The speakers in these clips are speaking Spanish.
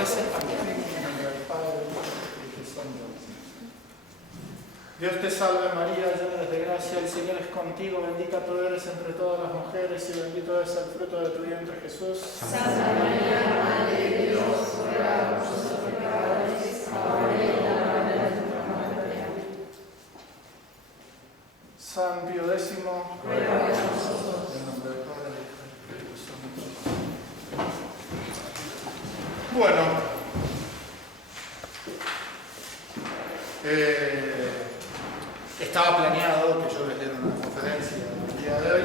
parece? Amén. En nombre del Padre, del Hijo y del Espíritu Santo. Dios te salve María, llena de gracia, el Señor es contigo, bendita tú eres entre todas las mujeres y bendito es el fruto de tu vientre Jesús. Santa María, Madre de Dios, ruega por nosotros pecadores, ahora y en la hora de nuestra muerte. Amén. San Pío X, ruega por nosotros. en nombre del Padre, del Hijo y del Espíritu Santo. Bueno, estaba planeado que yo les diera una conferencia el día de hoy,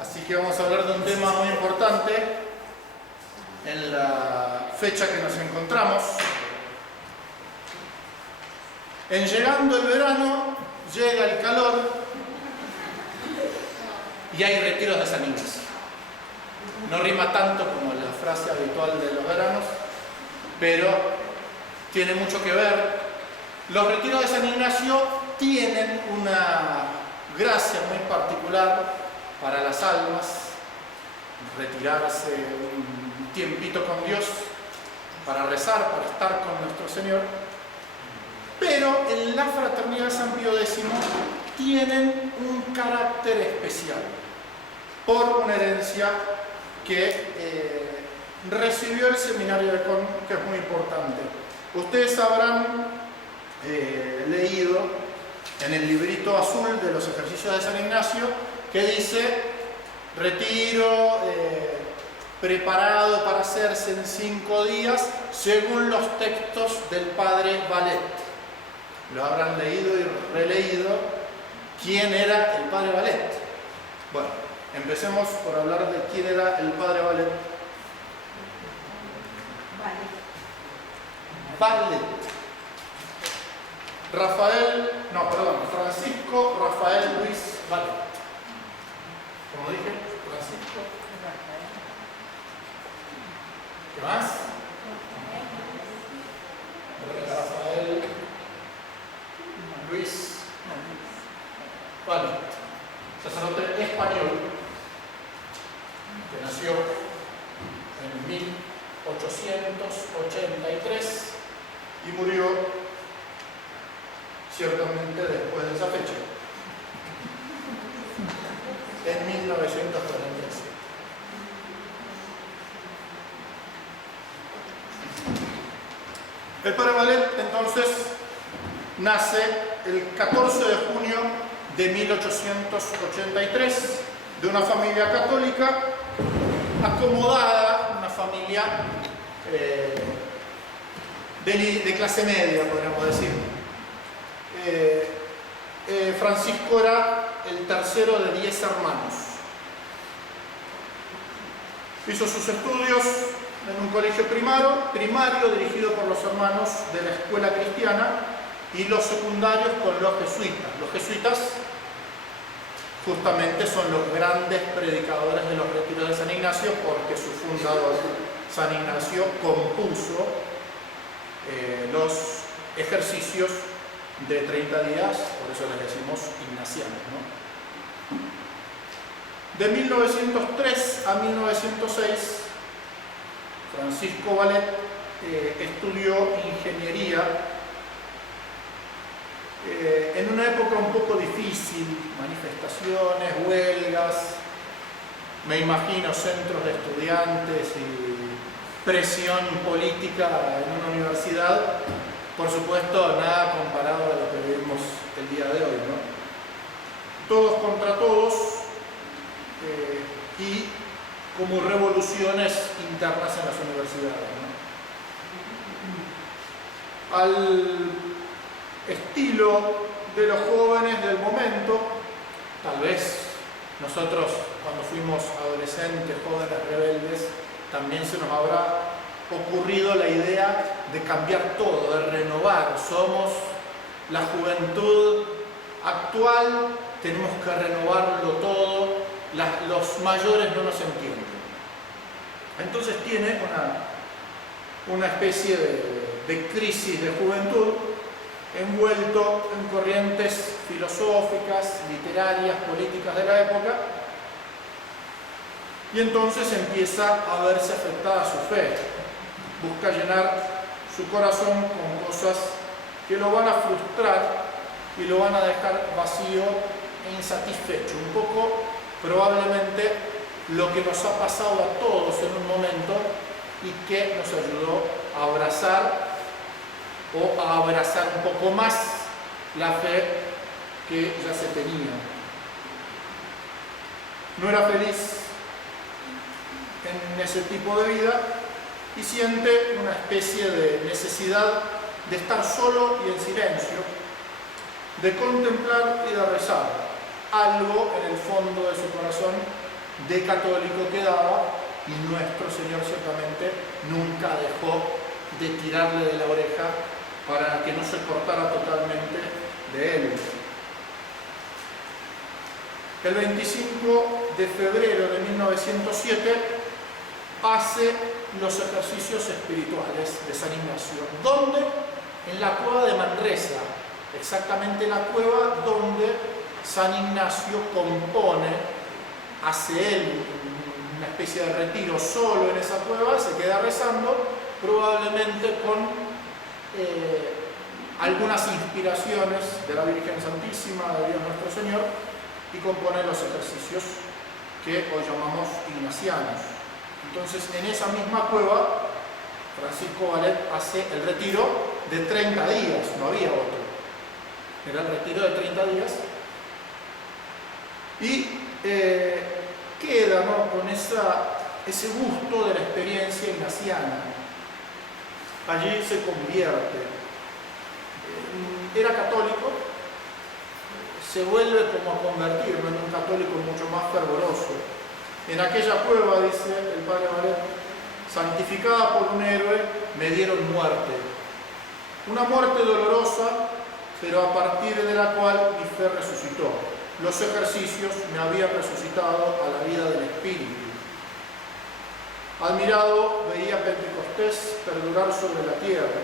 así que vamos a hablar de un tema muy importante en la fecha que nos encontramos. En llegando el verano, llega el calor y hay retiros de San Ignacio. No rima tanto como la frase habitual de los veranos, pero tiene mucho que ver. Los retiros de San Ignacio tienen una gracia muy particular para las almas, retirarse un tiempito con Dios para rezar, para estar con nuestro Señor. Pero en la Fraternidad de San Pío X tienen un carácter especial por una herencia que recibió el seminario de Con, que es muy importante. Ustedes habrán leído en el librito azul de los ejercicios de San Ignacio que dice retiro preparado para hacerse en 5 días según los textos del padre Valet. Lo habrán leído y releído. ¿Quién era el padre Valet? Bueno, empecemos por hablar de quién era el padre Valet. Valet. Francisco Rafael Luis Valet. Como dije, Francisco. ¿Qué más? Rafael Luis Valet, sacerdote español que nació en 1883 y murió ciertamente después de esa fecha, en 1947. El padre Valet entonces nace el 14 de junio de 1883 de una familia católica acomodada, una familia de clase media, podríamos decir. Francisco era el tercero de 10 hermanos. Hizo sus estudios en un colegio primario dirigido por los hermanos de la escuela cristiana y los secundarios con los jesuitas. Los jesuitas justamente son los grandes predicadores de los retiros de San Ignacio porque su fundador, San Ignacio, compuso los ejercicios de 30 días, por eso les decimos ignacianos, ¿no? De 1903 a 1906, Francisco Valet estudió ingeniería en una época un poco difícil, manifestaciones, huelgas, me imagino centros de estudiantes y presión política en una universidad. Por supuesto, nada comparado a lo que vivimos el día de hoy, ¿no? Todos contra todos y como revoluciones internas en las universidades, ¿no? Al estilo de los jóvenes del momento, tal vez nosotros cuando fuimos adolescentes, jóvenes rebeldes, también se nos habrá ocurrido la idea de cambiar todo, de renovar. Somos la juventud actual, tenemos que renovarlo todo, los mayores no nos entienden. Entonces tiene una especie de crisis de juventud, envuelto en corrientes filosóficas, literarias, políticas de la época, y entonces empieza a verse afectada su fe. Busca llenar su corazón con cosas que lo van a frustrar y lo van a dejar vacío e insatisfecho. Un poco, probablemente, lo que nos ha pasado a todos en un momento y que nos ayudó a abrazar o a abrazar un poco más la fe que ya se tenía. No era feliz en ese tipo de vida y siente una especie de necesidad de estar solo y en silencio, de contemplar y de rezar. Algo en el fondo de su corazón de católico quedaba, y nuestro Señor ciertamente nunca dejó de tirarle de la oreja para que no se cortara totalmente de él. El 25 de febrero de 1907 hace los ejercicios espirituales de San Ignacio. ¿Dónde? En la cueva de Manresa, exactamente la cueva donde San Ignacio compone, hace él una especie de retiro solo en esa cueva, se queda rezando, probablemente con algunas inspiraciones de la Virgen Santísima, de Dios nuestro Señor, y compone los ejercicios que hoy llamamos ignacianos. Entonces, en esa misma cueva, Francisco Valet hace el retiro de 30 días, no había otro. Era el retiro de 30 días. Y queda, ¿no?, con ese gusto de la experiencia ignaciana. Allí se convierte. Era católico, se vuelve como a convertir en un católico mucho más fervoroso. En aquella cueva, dice el padre Valet, santificada por un héroe, me dieron muerte. Una muerte dolorosa, pero a partir de la cual mi fe resucitó. Los ejercicios me habían resucitado a la vida del Espíritu. Admirado, veía Pentecostés perdurar sobre la tierra,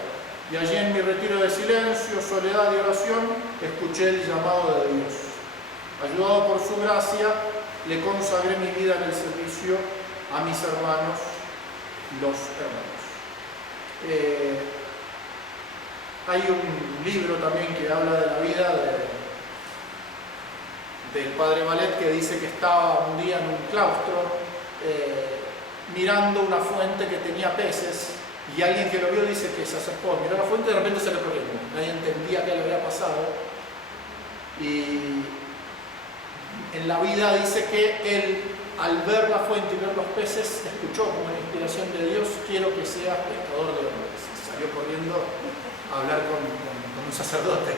y allí en mi retiro de silencio, soledad y oración, escuché el llamado de Dios. Ayudado por su gracia, le consagré mi vida en el servicio a mis hermanos, los hermanos. Hay un libro también que habla de la vida del padre Valet, que dice que estaba un día en un claustro mirando una fuente que tenía peces, y alguien que lo vio dice que se acercó, miró la fuente y de repente se le corrió. Nadie entendía qué le había pasado. Y en la vida dice que él, al ver la fuente y ver los peces, escuchó como una inspiración de Dios: quiero que seas pescador de hombres. Salió corriendo a hablar con un sacerdote.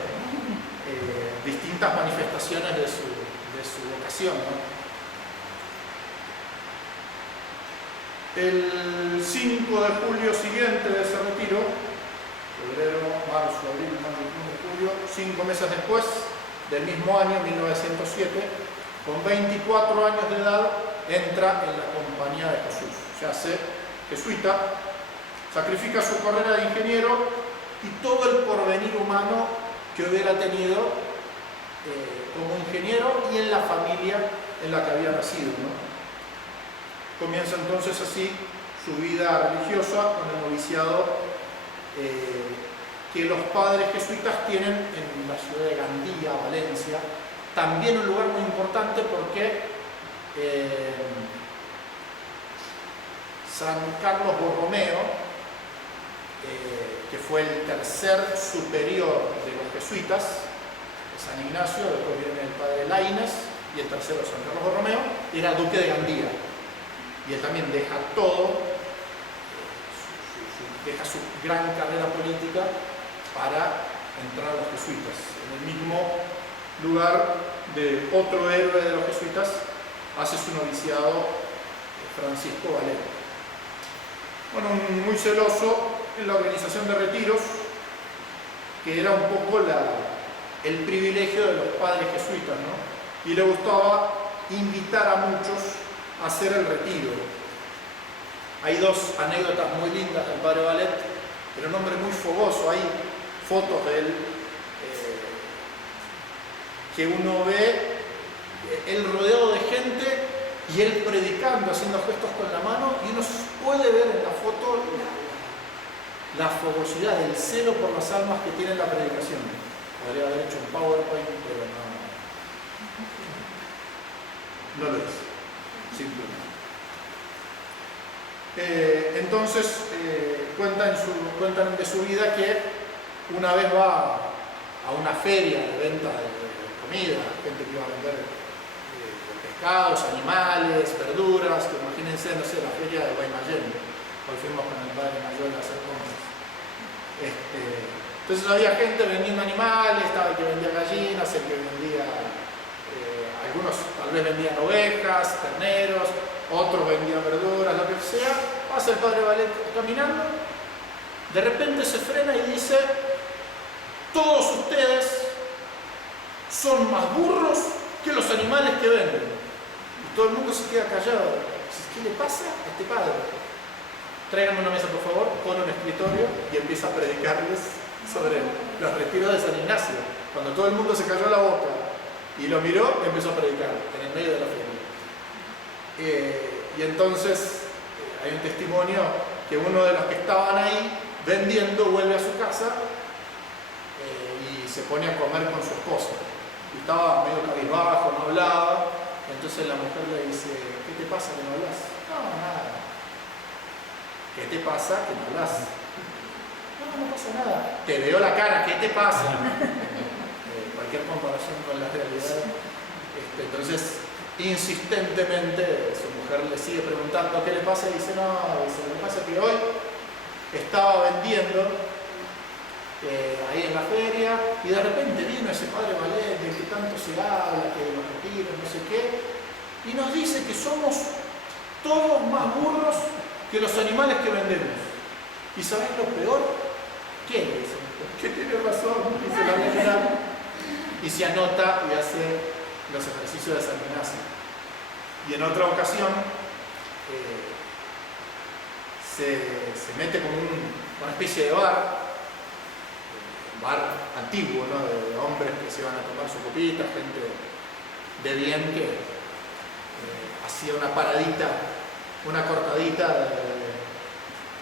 Distintas manifestaciones de su vocación, ¿no? El 5 de julio siguiente de ese retiro, febrero, marzo, abril, mayo, junio, julio, 5 meses después del mismo año, 1907, con 24 años de edad, entra en la compañía de Jesús. Se hace jesuita, sacrifica su carrera de ingeniero y todo el porvenir humano que hubiera tenido como ingeniero y en la familia en la que había nacido, ¿no? Comienza entonces así su vida religiosa con el noviciado que los padres jesuitas tienen en la ciudad de Gandía, Valencia. También un lugar muy importante porque San Carlos Borromeo, que fue el tercer superior de los jesuitas, San Ignacio, después viene el padre Laínez, y el tercero San Carlos Borromeo, era duque de Gandía. Y él también deja todo, deja su gran carrera política para entrar a los jesuitas. En el mismo lugar de otro héroe de los jesuitas hace su noviciado Francisco Valet. Bueno, muy celoso en la organización de retiros, que era un poco el privilegio de los padres jesuitas, ¿no? Y le gustaba invitar a muchos a hacer el retiro. Hay dos anécdotas muy lindas del padre Valet. Era un hombre muy fogoso. Hay fotos de él que uno ve, él rodeado de gente y él predicando, haciendo gestos con la mano, y uno puede ver en la foto la fogosidad, el celo por las almas que tiene la predicación. Podría haber hecho un PowerPoint, pero no lo hice, simplemente. Entonces cuentan de su vida que una vez va a una feria de venta de comida, gente que iba a vender pescados, animales, verduras, que imagínense, no sé, la feria de Guaymallén, hoy fuimos con el padre Mayor a hacer compras. Entonces había gente vendiendo animales, estaba el que vendía gallinas, el que vendía, algunos tal vez vendían ovejas, terneros, otros vendían verduras, lo que sea. Pasa el padre Valet caminando, de repente se frena y dice: todos ustedes son más burros que los animales que venden. Y todo el mundo se queda callado. ¿Qué le pasa a este padre? Tráiganme una mesa, por favor, pone un escritorio y empieza a predicarles sobre los retiros de San Ignacio. Cuando todo el mundo se cayó la boca y lo miró, empezó a predicar en el medio de la feria. Y entonces hay un testimonio que uno de los que estaban ahí vendiendo vuelve a su casa y se pone a comer con su esposa. Y estaba medio cabizbajo, no hablaba. Entonces la mujer le dice: ¿qué te pasa que no hablas? No, nada. ¿Qué te pasa que no hablas? No pasa nada. Te veo la cara, ¿qué te pasa? Cualquier comparación con la realidad. Entonces, insistentemente, su mujer le sigue preguntando qué le pasa y dice: no, dice, lo que pasa es que hoy estaba vendiendo ahí en la feria y de repente vino ese padre Valet del que tanto se habla, que los retiros, no sé qué, y nos dice que somos todos más burros que los animales que vendemos. ¿Y sabés lo peor? ¿Qué le dice? Que tiene razón, dice la mujer, y se anota y hace los ejercicios de San Ignacio. Y en otra ocasión se mete como una especie de bar antiguo, ¿no? De hombres que se iban a tomar su copita, gente de bien que hacía una paradita, una cortadita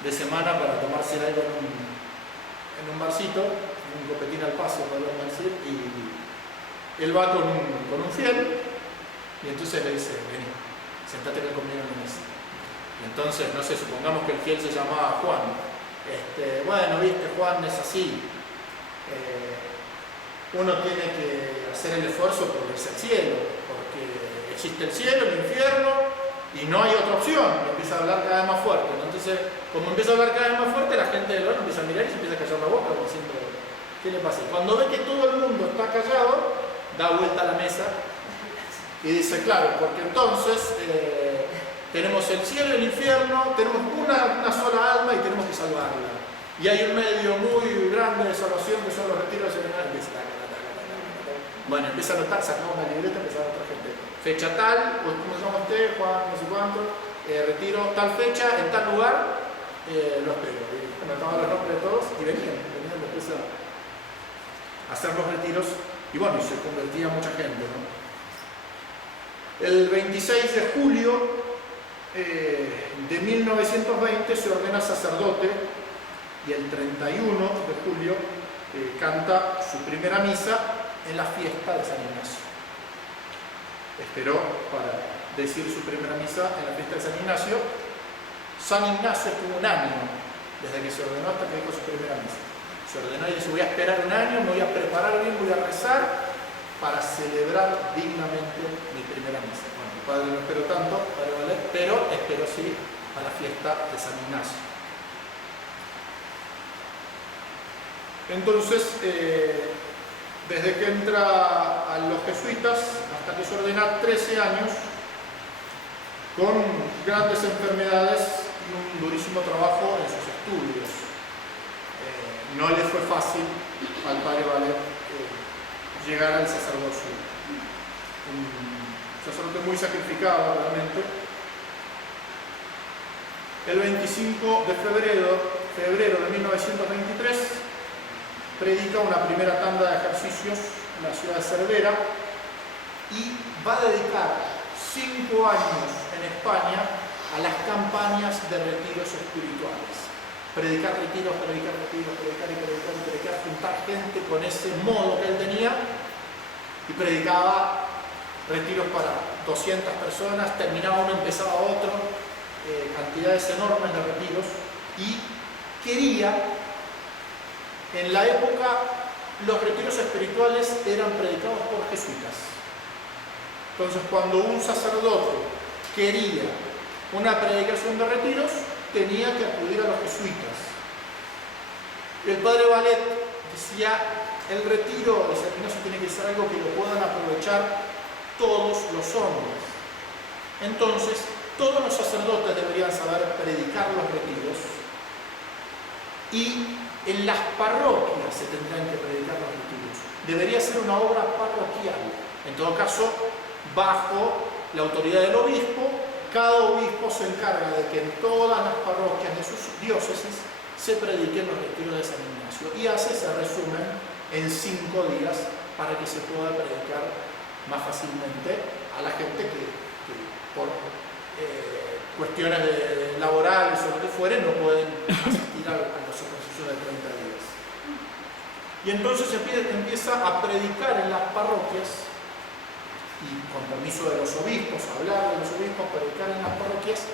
de semana para tomarse algo en un barcito, un copetín al paso, podríamos decir, y él va con un fiel y entonces le dice: vení, sentate acá conmigo en la mesa. Y entonces, no sé, supongamos que el fiel se llamaba Juan. Bueno, viste, Juan, es así. Uno tiene que hacer el esfuerzo por irse al cielo, porque existe el cielo, el infierno, y no hay otra opción. Y empieza a hablar cada vez más fuerte, ¿no? Entonces, como empieza a hablar cada vez más fuerte, la gente del horno empieza a mirar y se empieza a callar la boca, diciendo: ¿qué le pasa? Y cuando ve que todo el mundo está callado, da vuelta a la mesa y dice: claro, porque entonces tenemos el cielo y el infierno, tenemos una sola alma y tenemos que salvarla. Y hay un medio muy grande de salvación que son los retiros de seminario. Bueno, empieza a anotar, sacamos una libreta, empieza a anotar gente. Fecha tal, ¿cómo se llama usted? Juan, no sé cuánto, retiro tal fecha, en tal lugar, lo espero. Y anotaban los nombres de todos y venían después a hacer los retiros. Y bueno, y se convertía mucha gente, ¿no? El 26 de julio de 1920 se ordena sacerdote y el 31 de julio canta su primera misa en la fiesta de San Ignacio. Esperó para decir su primera misa en la fiesta de San Ignacio. San Ignacio estuvo un año desde que se ordenó hasta que dijo su primera misa. Se ordenó y dice: voy a esperar un año, me voy a preparar bien, voy a rezar para celebrar dignamente mi primera misa. Bueno, mi padre no esperó tanto, padre Valet, pero esperó sí a la fiesta de San Ignacio. Entonces, desde que entra a los jesuitas hasta que se ordena, 13 años, con grandes enfermedades y un durísimo trabajo en sus estudios. No le fue fácil al padre Valet llegar al sacerdocio. Un sacerdote muy sacrificado realmente. El 25 de febrero de 1923 predica una primera tanda de ejercicios en la ciudad de Cervera y va a dedicar 5 años en España a las campañas de retiros espirituales. Predicar retiros, predicar, juntar gente con ese modo que él tenía, y predicaba retiros para 200 personas, terminaba uno, empezaba otro, cantidades enormes de retiros, y quería, en la época, los retiros espirituales eran predicados por jesuitas. Entonces, cuando un sacerdote quería una predicación de retiros, tenía que acudir a los jesuitas. El padre Valet decía, el retiro de San Ignacio tiene que ser algo que lo puedan aprovechar todos los hombres. Entonces, todos los sacerdotes deberían saber predicar los retiros, y en las parroquias se tendrían que predicar los retiros. Debería ser una obra parroquial. En todo caso, bajo la autoridad del obispo, cada obispo se encarga de que en todas las parroquias de sus diócesis se prediquen los retiros de San Ignacio, y hace ese resumen en 5 días para que se pueda predicar más fácilmente a la gente que por cuestiones laborales o lo que fuere no pueden asistir a los ejercicios de 30 días. Y entonces empieza a predicar en las parroquias, y con permiso de los obispos, hablar de los obispos, predicar en las parroquias,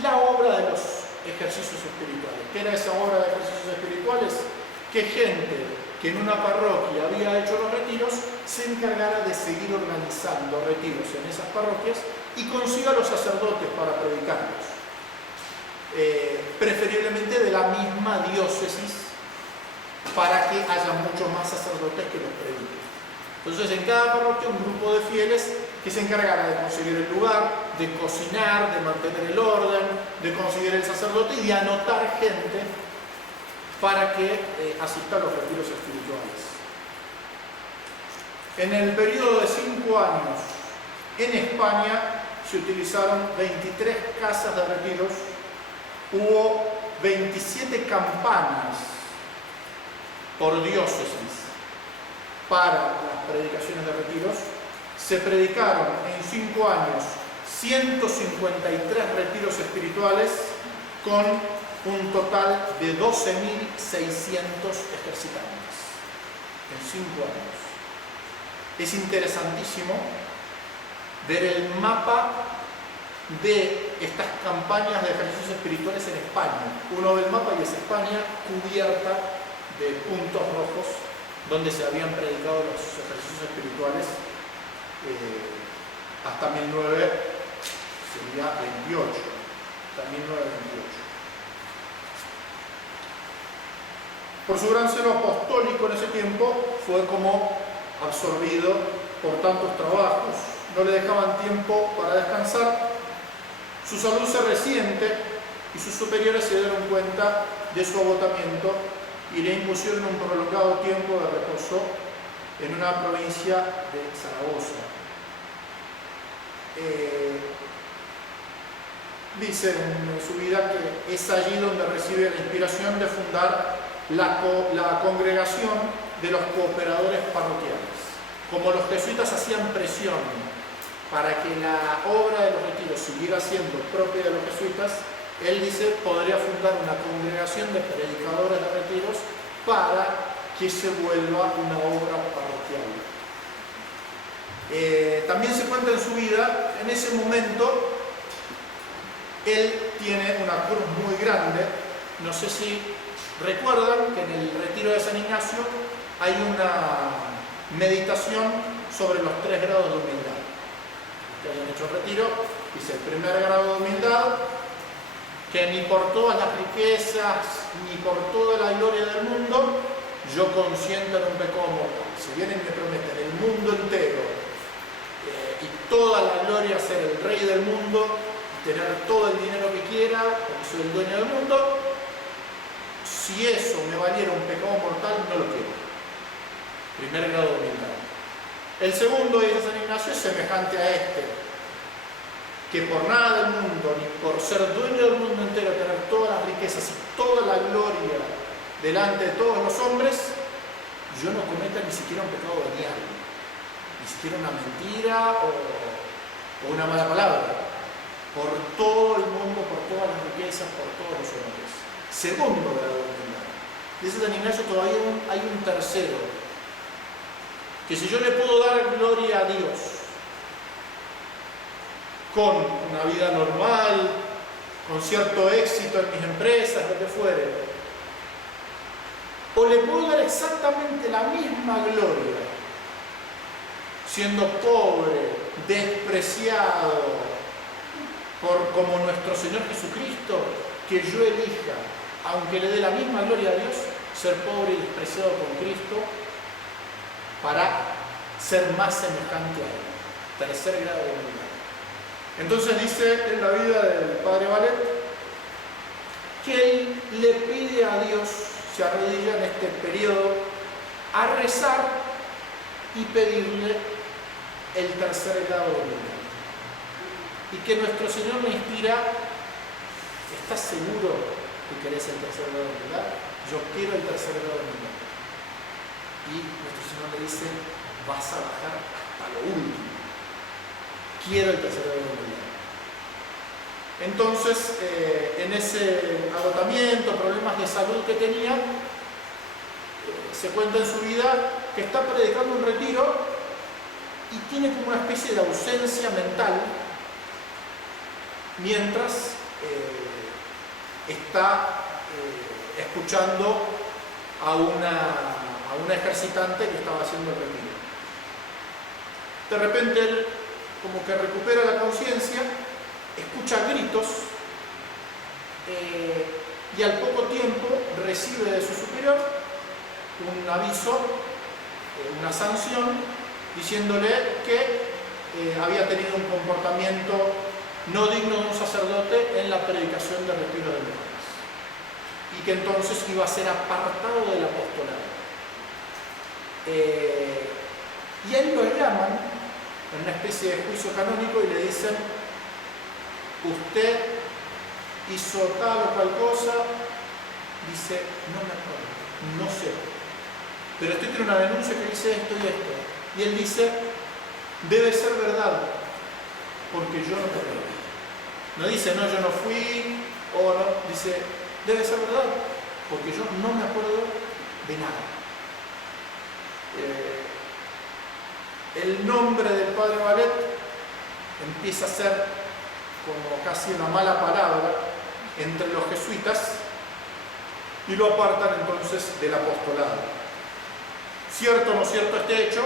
la obra de los ejercicios espirituales. ¿Qué era esa obra de ejercicios espirituales? Que gente que en una parroquia había hecho los retiros se encargara de seguir organizando retiros en esas parroquias y consiga los sacerdotes para predicarlos, preferiblemente de la misma diócesis, para que haya muchos más sacerdotes que los prediquen. Entonces, en cada parroquia un grupo de fieles que se encargara de conseguir el lugar, de cocinar, de mantener el orden, de conseguir el sacerdote y de anotar gente para que asista a los retiros espirituales. En el periodo de 5 años en España se utilizaron 23 casas de retiros, hubo 27 campañas por diócesis para las predicaciones de retiros. Se predicaron en 5 años 153 retiros espirituales con un total de 12.600 ejercitantes en 5 años. Es interesantísimo ver el mapa de estas campañas de ejercicios espirituales en España. Uno ve el mapa y es España cubierta de puntos rojos donde se habían predicado los ejercicios espirituales hasta 1928, hasta 1928. Por su gran celo apostólico en ese tiempo, fue como absorbido por tantos trabajos. No le dejaban tiempo para descansar. Su salud se resiente y sus superiores se dieron cuenta de su agotamiento y le impusieron un prolongado tiempo de reposo en una provincia de Zaragoza. Dice en su vida que es allí donde recibe la inspiración de fundar la congregación de los cooperadores parroquiales. Como los jesuitas hacían presión para que la obra de los retiros siguiera siendo propia de los jesuitas, él dice, podría fundar una congregación de predicadores de retiros para que se vuelva una obra parroquial. También se cuenta en su vida, en ese momento, él tiene una cruz muy grande. No sé si recuerdan que en el retiro de San Ignacio hay una meditación sobre los 3 grados de humildad. Que hayan hecho el retiro, dice el primer grado de humildad, que ni por todas las riquezas, ni por toda la gloria del mundo, yo consiento en un pecado mortal. Si vienen y me prometen el mundo entero y toda la gloria, ser el rey del mundo, tener todo el dinero que quiera, porque soy el dueño del mundo, si eso me valiera un pecado mortal, no lo quiero. Primer grado de humildad. El segundo, dice San Ignacio, es semejante a este, que por nada del mundo, ni por ser dueño del mundo entero, tener todas las riquezas y toda la gloria delante de todos los hombres, yo no cometa ni siquiera un pecado venial, ni siquiera una mentira o o una mala palabra, por todo el mundo, por todas las riquezas, por todos los honores. Segundo grado de humildad. Dice San Ignacio, todavía hay un tercero, que si yo le puedo dar gloria a Dios con una vida normal, con cierto éxito en mis empresas, lo que fuere, o le puedo dar exactamente la misma gloria, siendo pobre, despreciado, como nuestro Señor Jesucristo, que yo elija, aunque le dé la misma gloria a Dios, ser pobre y despreciado con Cristo, para ser más semejante a Él. Tercer grado de humildad. Entonces dice en la vida del Padre Valet que él le pide a Dios, se arrodilla en este periodo, a rezar y pedirle el tercer grado de humildad. Y que nuestro Señor le inspira, ¿estás seguro que querés el tercer grado de humildad? Yo quiero el tercer grado de humildad. Y nuestro Señor le dice, vas a bajar hasta lo último. Quiero el tercer grado de humildad. Entonces, en ese agotamiento, problemas de salud que tenía, se cuenta en su vida que está predicando un retiro y tiene como una especie de ausencia mental mientras está escuchando a una ejercitante que estaba haciendo el retiro. De repente él como que recupera la conciencia, escucha gritos y al poco tiempo recibe de su superior un aviso, una sanción, diciéndole que había tenido un comportamiento no digno de un sacerdote en la predicación del retiro de menores y que entonces iba a ser apartado del apostolado. Y a él lo llaman en una especie de juicio canónico y le dicen, usted hizo tal o cual cosa, dice, no me acuerdo, no sé, pero usted tiene una denuncia que dice esto y esto, y él dice, debe ser verdad, porque yo no me acuerdo. No dice, no, yo no fui, o no, dice, debe ser verdad, porque yo no me acuerdo de nada. El nombre del Padre Valet empieza a ser como casi una mala palabra entre los jesuitas y lo apartan entonces del apostolado. Cierto o no cierto este hecho,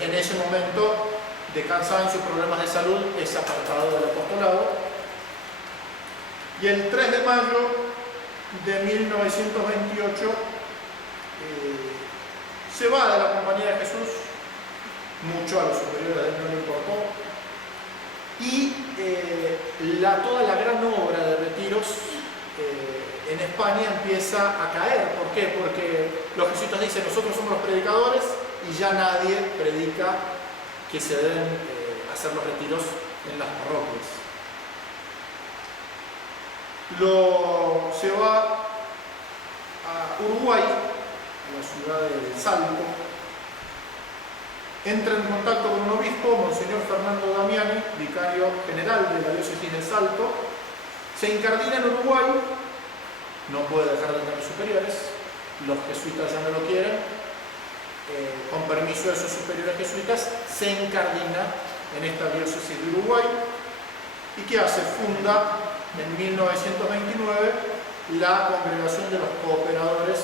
en ese momento de cansancio y problemas de salud es apartado del apostolado y el 3 de mayo de 1928 se va de la compañía de Jesús, mucho a los superiores de él no le importó, y toda la gran obra de retiros en España empieza a caer. ¿Por qué? Porque los jesuitas dicen, nosotros somos los predicadores y ya nadie predica que se deben hacer los retiros en las parroquias. Se va a Uruguay, a la ciudad de Salto, entra en contacto con un obispo, Monseñor Fernando Damiani, vicario general de la diócesis de Salto, se incardina en Uruguay, no puede dejar de tener superiores, los jesuitas ya no lo quieren, con permiso de sus superiores jesuitas, se incardina en esta diócesis de Uruguay, y ¿qué hace? Funda en 1929 la Congregación de los Cooperadores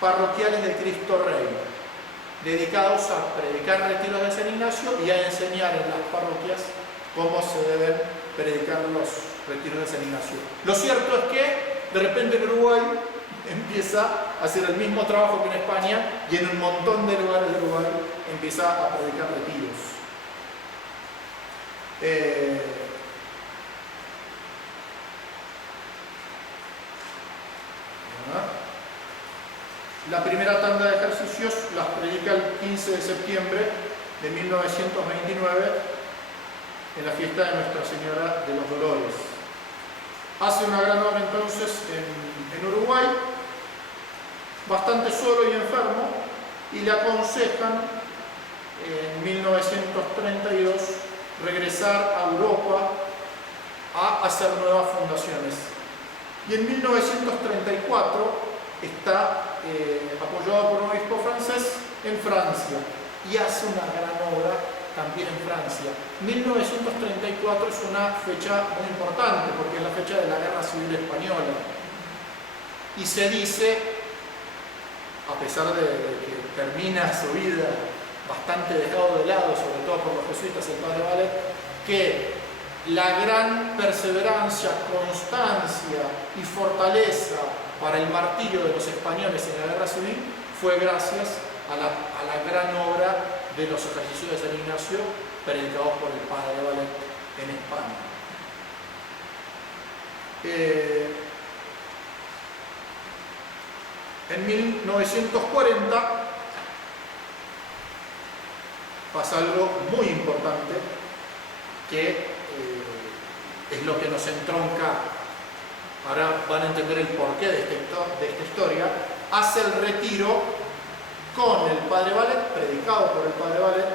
Parroquiales de Cristo Rey, dedicados a predicar retiros de San Ignacio y a enseñar en las parroquias cómo se deben predicar los retiros de San Ignacio. Lo cierto es que de repente en Uruguay empieza a hacer el mismo trabajo que en España y en un montón de lugares de Uruguay empieza a predicar retiros. La primera tanda de ejercicios las predica el 15 de septiembre de 1929 en la fiesta de Nuestra Señora de los Dolores. Hace una gran obra entonces en Uruguay, bastante solo y enfermo, y le aconsejan en 1932 regresar a Europa a hacer nuevas fundaciones. Y en 1934 está apoyado por un obispo francés en Francia y hace una gran obra también en Francia. 1934 es una fecha muy importante porque es la fecha de la Guerra Civil Española. Y se dice, a pesar de que termina su vida bastante dejado de lado, sobre todo por los jesuitas, el padre Valet, que la gran perseverancia, constancia y fortaleza para el martirio de los españoles en la Guerra Civil fue gracias a la gran obra de los ejercicios de San Ignacio predicados por el padre Valet en España. En 1940 pasa algo muy importante que es lo que nos entronca. Ahora van a entender el porqué de esta historia. Hace el retiro con el padre Valet, predicado por el padre Valet,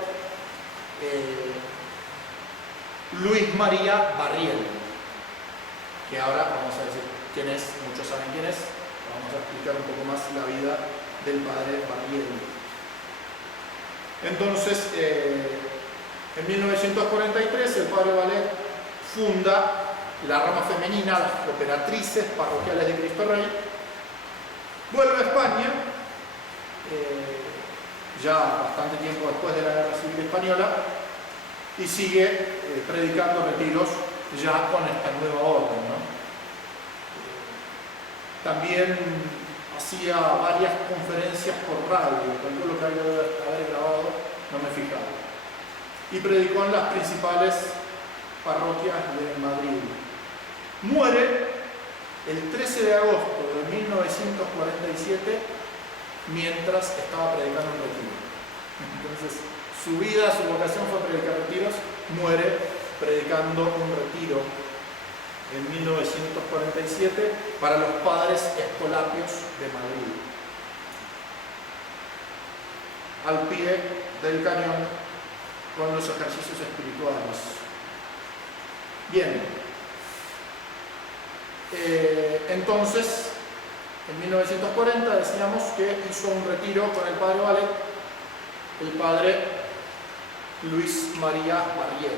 Luis María Barriel, que ahora vamos a decir quién es, muchos saben quién es, vamos a explicar un poco más la vida del padre Barriel. Entonces, en 1943 el padre Valet funda la rama femenina, las cooperatrices parroquiales de Cristo Rey, vuelve a España, ya bastante tiempo después de la Guerra Civil Española, y sigue predicando retiros ya con esta nueva orden, ¿no? También hacía varias conferencias por radio, calculo que haber grabado, no me he fijado, y predicó en las principales parroquias de Madrid. Muere el 13 de agosto de 1947 mientras estaba predicando un retiro. Entonces, su vida, su vocación fue predicar retiros, muere predicando un retiro en 1947 para los padres escolapios de Madrid. Al pie del cañón con los ejercicios espirituales. Bien. Entonces, en 1940 decíamos que hizo un retiro con el padre Valet, el padre Luis María Barriel.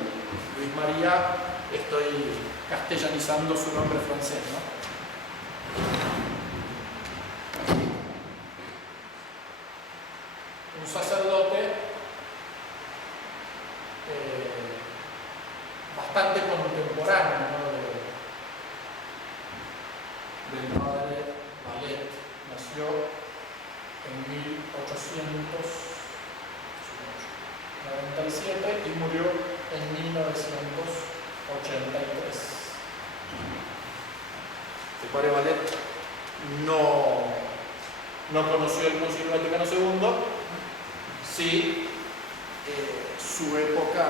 Luis María, estoy castellanizando su nombre francés, ¿no? Un sacerdote bastante contemporáneo, ¿no? Del padre Valet. Nació en 1897 y murió en 1983. El padre Valet no conoció el Concilio Vaticano II, sí su época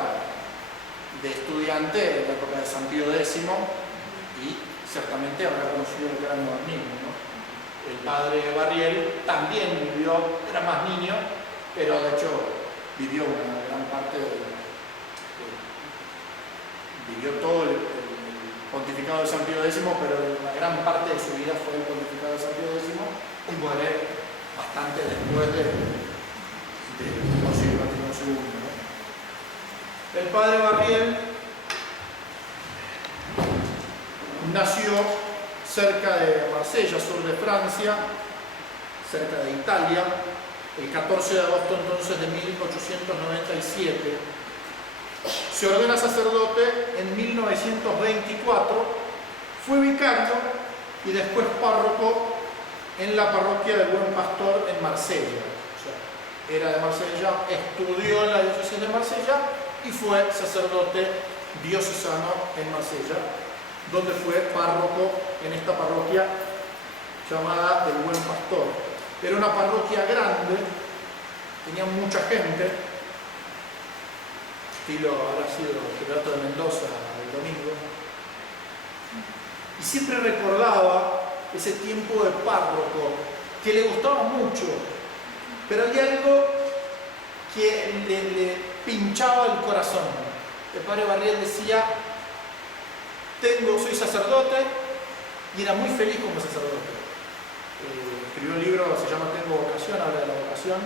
de estudiante, la época de San Pío X, y ciertamente habrá conocido el gran modernismo, ¿no? El padre Barriel también vivió, era más niño, pero de hecho vivió una gran parte vivió todo el pontificado de San Pío X, pero una gran parte de su vida fue el pontificado de San Pío X y muere bastante después del Concilio Vaticano II, ¿no? El padre Barriel nació cerca de Marsella, sur de Francia, cerca de Italia, el 14 de agosto entonces de 1897. Se ordena sacerdote en 1924, fue vicario y después párroco en la parroquia del Buen Pastor en Marsella. O sea, era de Marsella, estudió en la diócesis de Marsella y fue sacerdote diocesano en Marsella, donde fue párroco en esta parroquia llamada del Buen Pastor. Era una parroquia grande, tenía mucha gente, estilo habrá sido el Teatro de Mendoza el domingo, y siempre recordaba ese tiempo de párroco que le gustaba mucho, pero hay algo que le pinchaba el corazón. El padre Barriel decía, soy sacerdote, y era muy feliz como sacerdote. Escribió un libro que se llama Tengo vocación, habla de la vocación,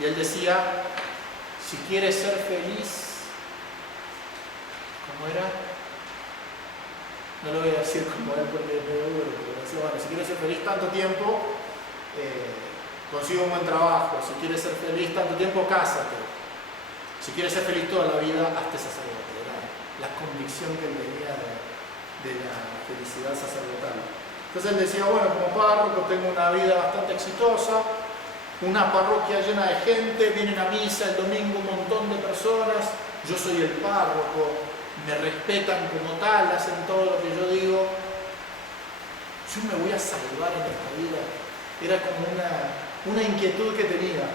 y él decía, si quieres ser feliz, ¿cómo era? No lo voy a decir como él porque es medio duro, pero decía, bueno, si quieres ser feliz tanto tiempo, consigue un buen trabajo. Si quieres ser feliz tanto tiempo, cásate. Si quieres ser feliz toda la vida, hazte sacerdote. Era la convicción que él tenía de la felicidad sacerdotal. Entonces él decía, bueno, como párroco tengo una vida bastante exitosa, una parroquia llena de gente, vienen a misa el domingo un montón de personas, yo soy el párroco, me respetan como tal, hacen todo lo que yo digo. Yo me voy a salvar en esta vida. Era como una inquietud que tenía.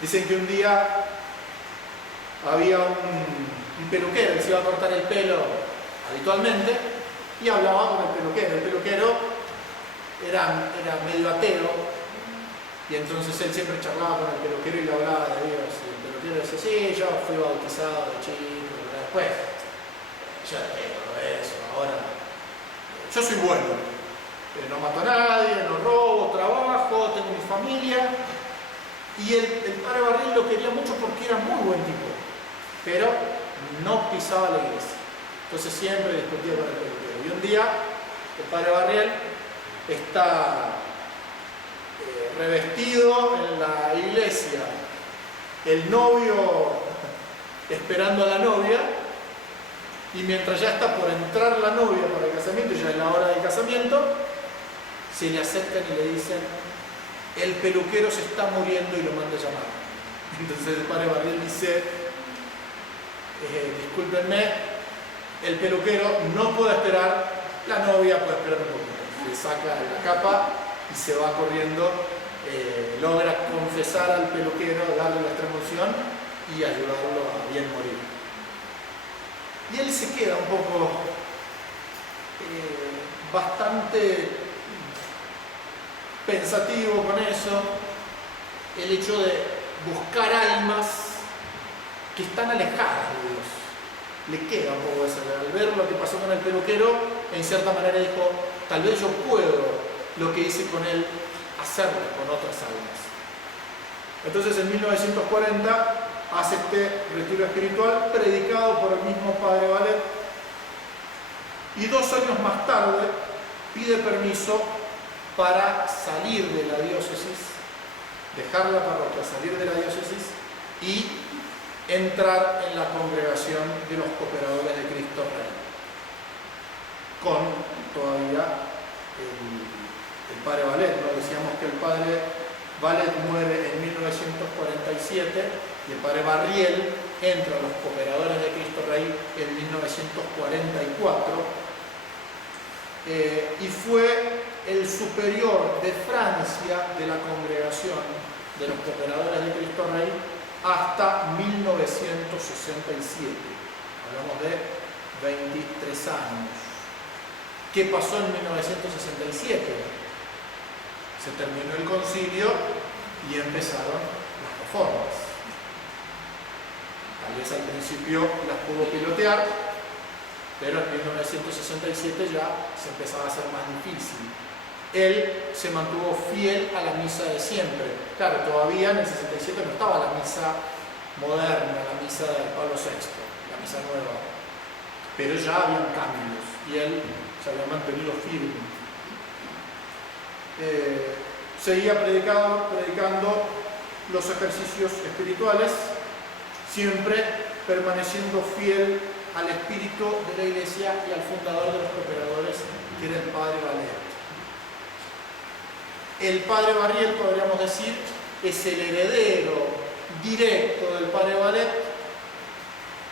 Dicen que un día había un peluquero que se iba a cortar el pelo habitualmente y hablaba con el peluquero. El peluquero era medio ateo y entonces él siempre charlaba con el peluquero y le hablaba de Dios. Y el peluquero decía, sí, yo fui bautizado de chico, pero después ya tengo eso, ahora yo soy bueno, no mato a nadie, no robo, trabajo, tengo mi familia. Y el padre Barriel lo quería mucho porque era muy buen tipo, pero no pisaba la iglesia. Entonces siempre discutía con el peluquero. Y un día el padre Barriel está revestido en la iglesia, el novio esperando a la novia, y mientras ya está por entrar la novia para el casamiento, ya es la hora del casamiento, se le acercan y le dicen, el peluquero se está muriendo y lo manda a llamar. Entonces el padre Barriel dice, discúlpenme, el peluquero no puede esperar, la novia puede esperar un poquito. Le saca la capa y se va corriendo, logra confesar al peluquero, darle la extremaunción y ayudarlo a bien morir. Y él se queda un poco bastante pensativo con eso, el hecho de buscar almas que están alejadas de Dios. Le queda un poco eso. Al ver lo que pasó con el peluquero, en cierta manera dijo, tal vez yo puedo lo que hice con él, hacerlo con otras almas. Entonces en 1940 hace este retiro espiritual predicado por el mismo padre Vallet, y 2 años más tarde pide permiso para salir de la diócesis, dejar la parroquia, salir de la diócesis y entrar en la congregación de los Cooperadores de Cristo Rey, con todavía el padre Vallet, ¿no? Decíamos que el padre Vallet muere en 1947 y el padre Barriel entra a los Cooperadores de Cristo Rey en 1944 y fue el superior de Francia de la congregación de los Cooperadores de Cristo Rey hasta 1967. Hablamos de 23 años. ¿Qué pasó en 1967? Se terminó el concilio y empezaron las reformas. Tal vez al principio las pudo pilotear, pero en 1967 ya se empezaba a hacer más difícil. Él se mantuvo fiel a la misa de siempre. Claro, todavía en el 67 no estaba la misa moderna, la misa de Pablo VI, la misa nueva, pero ya habían cambios y él se había mantenido firme. Seguía predicando los ejercicios espirituales, siempre permaneciendo fiel al espíritu de la Iglesia y al fundador de los Cooperadores, que era el padre Vallet. El padre Barriel, podríamos decir, es el heredero directo del padre Vallet,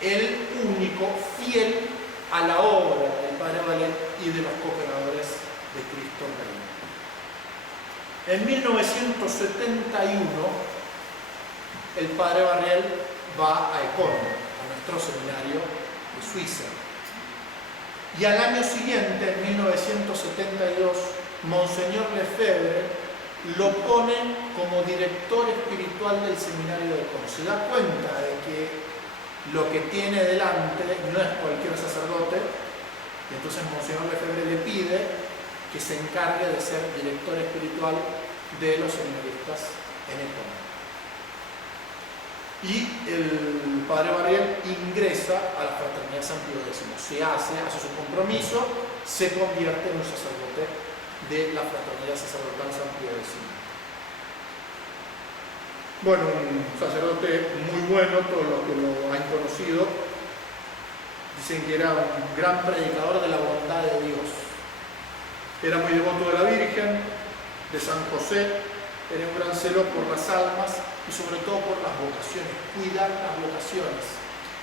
el único fiel a la obra del padre Vallet y de los Cooperadores de Cristo Rey. En 1971, el padre Barriel va a Econ, a nuestro seminario de Suiza. Y al año siguiente, en 1972, Monseñor Lefebvre lo pone como director espiritual del seminario de Con. Se da cuenta de que lo que tiene delante no es cualquier sacerdote, y entonces Monseñor Lefebvre le pide que se encargue de ser director espiritual de los seminaristas en el Con. Y el padre Barriel ingresa a la Fraternidad San Pío X, hace su compromiso, se convierte en un sacerdote de la Fraternidad Sacerdotal San Pío X. Bueno, un sacerdote muy bueno, todos los que lo han conocido dicen que era un gran predicador de la bondad de Dios. Era muy devoto de la Virgen, de San José, tenía un gran celo por las almas y sobre todo por las vocaciones, cuidar las vocaciones.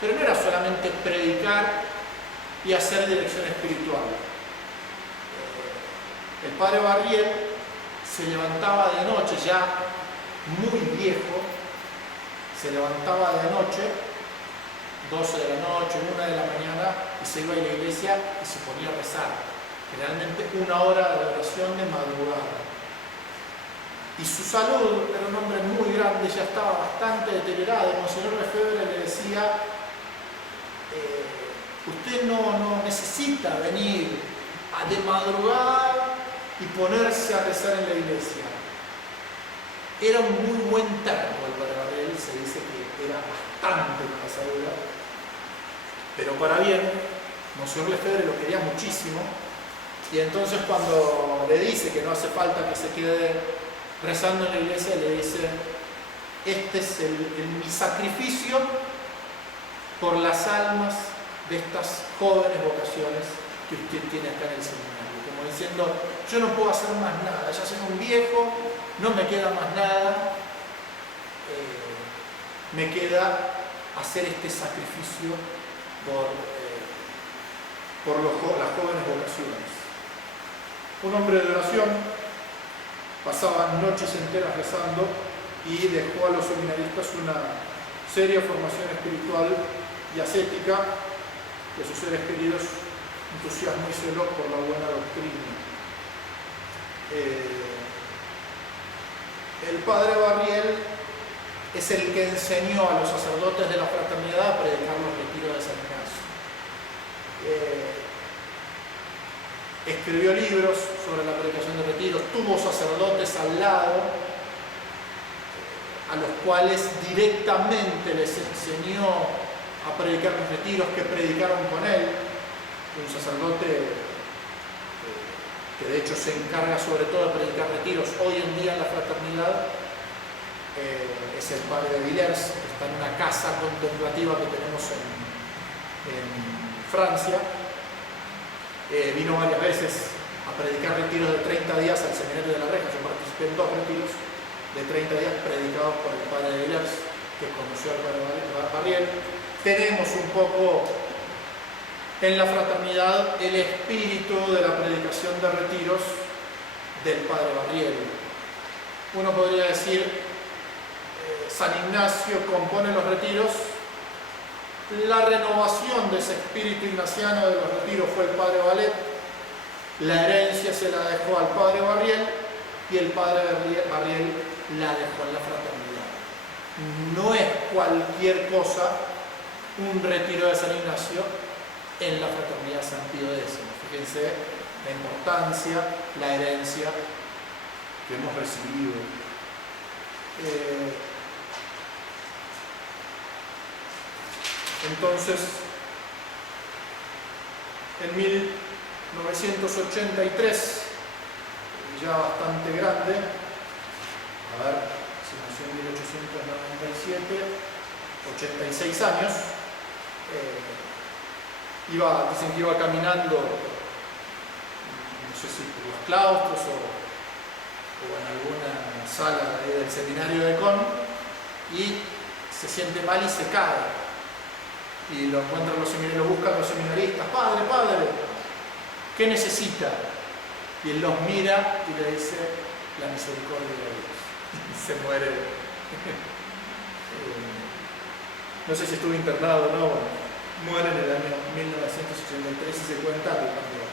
Pero no era solamente predicar y hacer dirección espiritual. El padre Barriel se levantaba de noche, ya muy viejo, se levantaba de noche, 12 de la noche, 1 de la mañana, y se iba a la iglesia y se ponía a rezar. Generalmente 1 hora de oración de madrugada. Y su salud, era un hombre muy grande, ya estaba bastante deteriorado. Monseñor Lefebvre le decía, usted no necesita venir de madrugada y ponerse a rezar en la iglesia. Era un muy buen termo el padre Barriel, se dice que era bastante pasadura, pero para bien. Monseñor Lefebvre lo quería muchísimo, y entonces cuando le dice que no hace falta que se quede rezando en la iglesia, le dice, este es mi sacrificio por las almas de estas jóvenes vocaciones que usted tiene acá en el seminario, como diciendo, yo no puedo hacer más nada, ya soy un viejo, no me queda más nada, me queda hacer este sacrificio por las jóvenes vocaciones. Un hombre de oración, pasaba noches enteras rezando y dejó a los seminaristas una seria formación espiritual y ascética de sus seres queridos, entusiasmo y celo por la buena doctrina. El padre Barriel es el que enseñó a los sacerdotes de la fraternidad a predicar los retiros de San Ignacio. Escribió libros sobre la predicación de retiros, tuvo sacerdotes al lado a los cuales directamente les enseñó a predicar los retiros, que predicaron con él. Un sacerdote que de hecho se encarga sobre todo de predicar retiros hoy en día en la fraternidad, es el padre de Villers, que está en una casa contemplativa que tenemos en Francia. Vino varias veces a predicar retiros de 30 días al seminario de la Reja. Yo participé en 2 retiros de 30 días predicados por el padre de Villers, que conoció al padre Barriel. Tenemos un poco en la fraternidad el espíritu de la predicación de retiros del padre Barriel. Uno podría decir, San Ignacio compone los retiros. La renovación de ese espíritu ignaciano de los retiros fue el padre Vallet, la herencia se la dejó al padre Barriel y el padre Barriel la dejó en la fraternidad. No es cualquier cosa un retiro de San Ignacio en la fraternidad San Pío X. Fíjense la importancia, la herencia que hemos recibido. Entonces, en 1983, ya bastante grande, a ver, si nació en 1897, 86 años, dicen que iba caminando, no sé si por los claustros o en alguna sala del seminario de Con, y se siente mal y se cae. Y lo encuentran los seminaristas, lo buscan los seminaristas, padre, ¿qué necesita? Y él los mira y le dice, la misericordia de Dios. Y se muere. No sé si estuvo internado o no, muere en el año 1983 y se cuenta que cuando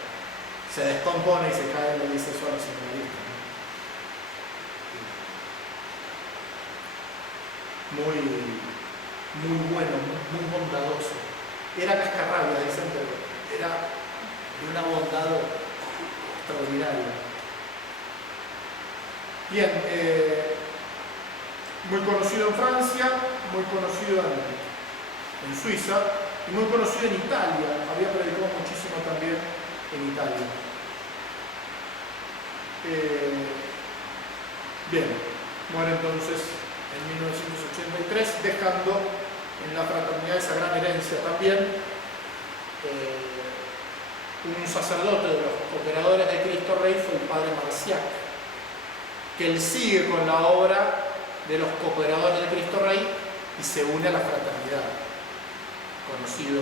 se descompone y se cae le dice eso a los seminaristas. muy bueno, muy bondadoso. Era cascarrabia, dicen, pero era de una bondad extraordinaria. Bien, muy conocido en Francia, muy conocido en Suiza y muy conocido en Italia. Había predicado muchísimo también en Italia. Bien, muere entonces en 1983, dejando en la fraternidad esa gran herencia también. Un sacerdote de los Cooperadores de Cristo Rey fue el padre Marciac, que él sigue con la obra de los Cooperadores de Cristo Rey y se une a la fraternidad. Conocía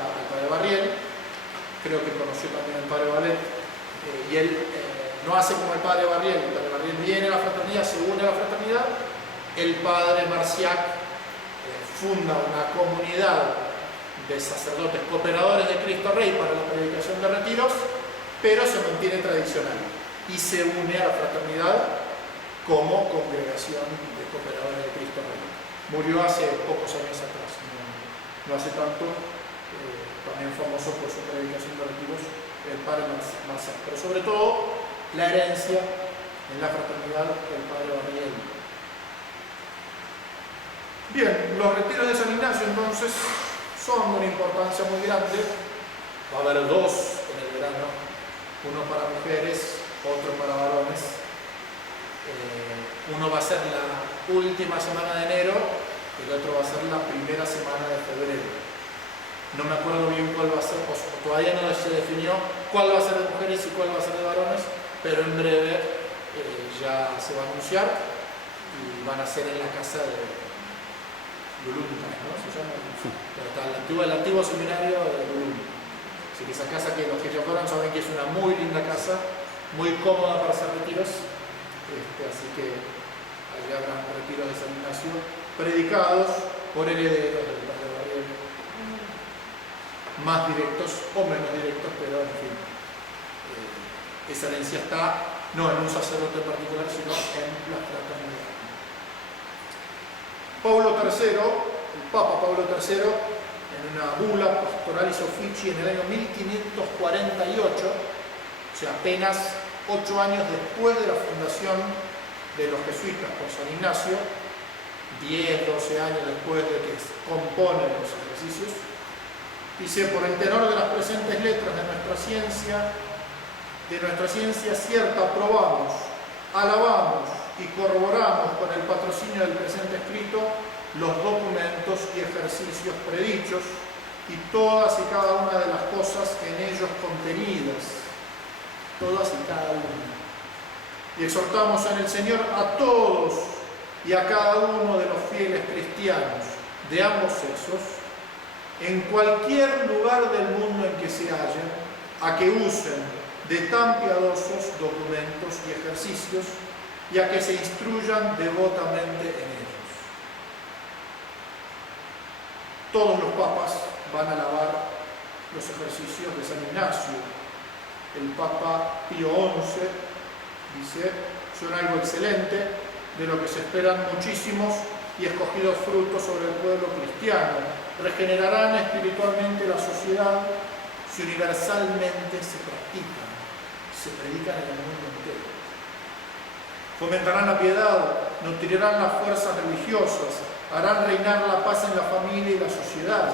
al padre Barriel, creo que conoció también al padre Valet, y él no hace como el padre Barriel. El padre Barriel viene a la fraternidad, se une a la fraternidad. El padre Marciac funda una comunidad de sacerdotes Cooperadores de Cristo Rey para la predicación de retiros, pero se mantiene tradicional y se une a la fraternidad como congregación de Cooperadores de Cristo Rey. Murió hace pocos años atrás, no hace tanto, también famoso por su predicación de retiros, el padre Marciac, pero sobre todo la herencia en la fraternidad del padre Barriel. Bien, los retiros de San Ignacio entonces son de una importancia muy grande. Va a haber dos en el verano, uno para mujeres, otro para varones. Uno va a ser la última semana de enero, el otro va a ser la primera semana de febrero. No me acuerdo bien cuál va a ser, todavía no se definió cuál va a ser de mujeres y cuál va a ser de varones, pero en breve ya se va a anunciar y van a ser en la casa de Lulunta, ¿no? Se llama el antiguo seminario de Lulunta. Así que esa casa, que los que ya fueron saben que es una muy linda casa, muy cómoda para hacer retiros. Así que allá habrán retiros de San Ignacio predicados por herederos del padre Barriel, más directos o menos directos, pero en fin, esa herencia está no en un sacerdote en particular, sino en la fraternidad. Pablo III, el Papa Pablo III, en una bula Pastoralis Officii en el año 1548, o sea, apenas 8 años después de la fundación de los jesuitas por San Ignacio, 10, 12 años después de que se componen los ejercicios, dice: por el tenor de las presentes letras de nuestra ciencia cierta, aprobamos, alabamos y corroboramos con el patrocinio del presente escrito los documentos y ejercicios predichos y todas y cada una de las cosas en ellos contenidas, todas y cada una. Y exhortamos en el Señor a todos y a cada uno de los fieles cristianos de ambos sexos, en cualquier lugar del mundo en que se hallen, a que usen de tan piadosos documentos y ejercicios y a que se instruyan devotamente en ellos. Todos los papas van a alabar los ejercicios de San Ignacio. El Papa Pío XI dice: son algo excelente, de lo que se esperan muchísimos y escogidos frutos sobre el pueblo cristiano. Regenerarán espiritualmente la sociedad si universalmente se practican, se predican en el mundo entero. Fomentarán la piedad, nutrirán las fuerzas religiosas, harán reinar la paz en la familia y la sociedad.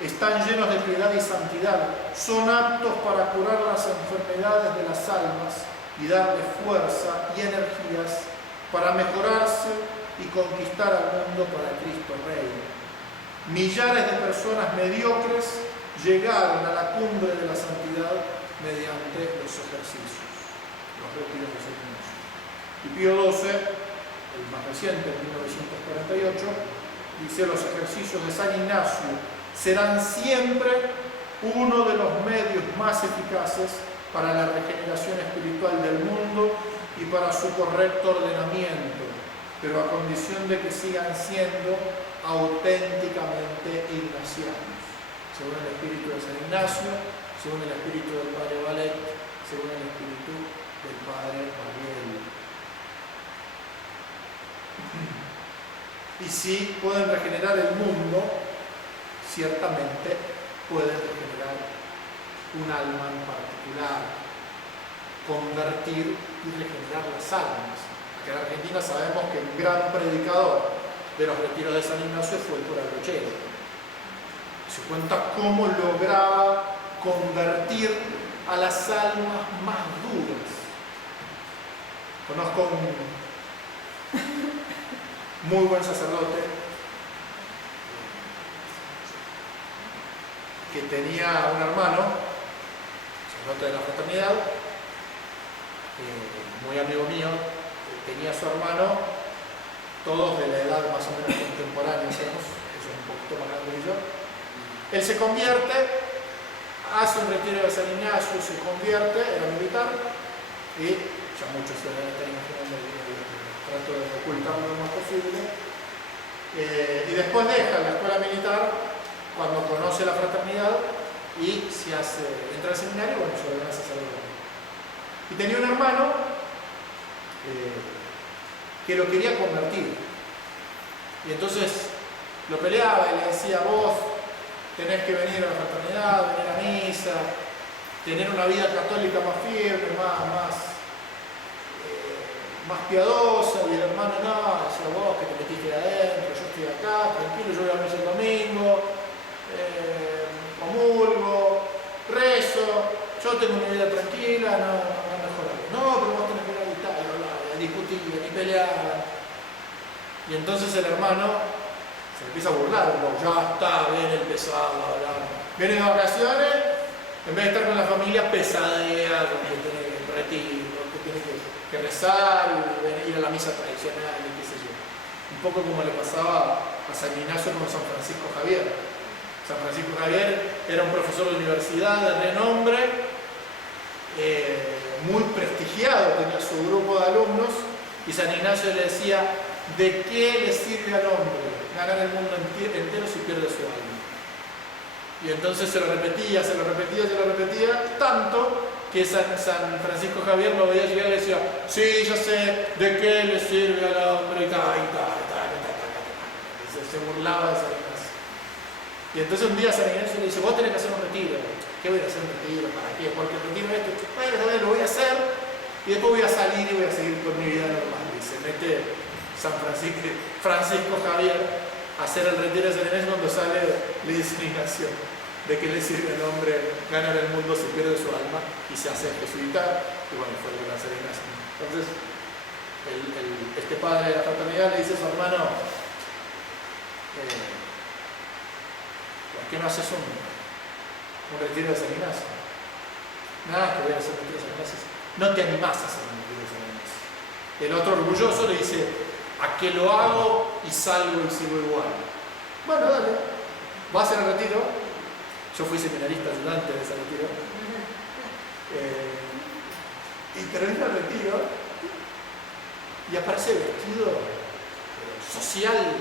Están llenos de piedad y santidad, son aptos para curar las enfermedades de las almas y darle fuerza y energías para mejorarse y conquistar al mundo para Cristo Rey. Millares de personas mediocres llegaron a la cumbre de la santidad mediante los ejercicios, los retiros de San Ignacio. Y Pío XII, el más reciente, en 1948, dice: los ejercicios de San Ignacio serán siempre uno de los medios más eficaces para la regeneración espiritual del mundo y para su correcto ordenamiento, pero a condición de que sigan siendo auténticamente ignacianos, según el espíritu de San Ignacio, según el espíritu del padre Valet, según el espíritu del padre Mariel. Y si pueden regenerar el mundo, ciertamente pueden regenerar un alma en particular, convertir y regenerar las almas. Aquí en Argentina sabemos que un gran predicador de los retiros de San Ignacio fue el cura Brochero. Se cuenta cómo lograba convertir a las almas más duras. Conozco un muy buen sacerdote que tenía un hermano, sacerdote de la fraternidad, muy amigo mío, tenía a su hermano, todos de la edad más o menos contemporánea, digamos, eso es un poquito más grande que yo. Él se convierte, hace un retiro de San Ignacio, se convierte, era militar, y ya muchos se deben estar imaginando, trato de ocultarlo lo más posible, y después deja la escuela militar cuando conoce la fraternidad y entra al seminario, bueno, se ordena sacerdote. Y tenía un hermano que lo quería convertir, y entonces lo peleaba y le decía: vos tenés que venir a la fraternidad, venir a misa, tener una vida católica más firme, más piadosa. Y el hermano: no, decía, vos que te metiste adentro, yo estoy acá, tranquilo, yo voy a misa el domingo, comulgo, rezo, yo tengo una vida tranquila, no mejoraré. No, pero vos tenés que ir a Italia, discutían y peleaban. Y entonces el hermano se empieza a burlar, como: ya está, viene el pesado, viene de vacaciones, en vez de estar con la familia, pesadea, con que tiene que retiro, que tiene que rezar y ir a la misa tradicional y qué sé yo. Un poco como le pasaba a San Ignacio con San Francisco Javier. San Francisco Javier era un profesor de universidad de renombre, muy prestigiado, tenía su grupo de alumnos, y San Ignacio le decía: ¿de qué le sirve al hombre ganar el mundo entero si pierde su alma? Y entonces se lo repetía, tanto que San Francisco Javier lo veía llegar y le decía: sí, ya sé, ¿de qué le sirve al hombre? Se burlaba de San Ignacio. Y entonces un día San Ignacio le dice: vos tenés que hacer un retiro. ¿Qué voy a hacer un retiro? ¿Para qué? Porque el retiro bueno, lo voy a hacer y después voy a salir y voy a seguir con mi vida normal. Y se mete Francisco Javier a hacer el retiro de San Ignacio. Cuando sale le dice a Ignacio: ¿de qué le sirve al hombre ganar el mundo si pierde su alma? Y se hace jesuita, y bueno, fue el gran San Ignacio. Entonces este padre de la fraternidad le dice a su hermano: ¿por qué no haces un retiro de San Ignacio? Nada, que voy a hacer un retiro de San Ignacio. No te animás a hacer un retiro de San Ignacio. El otro orgulloso le dice: ¿a qué lo hago y salgo y sigo igual? Bueno, dale, vas a hacer el retiro. Yo fui seminarista ayudante de ese retiro. Y termina el retiro y aparece vestido social.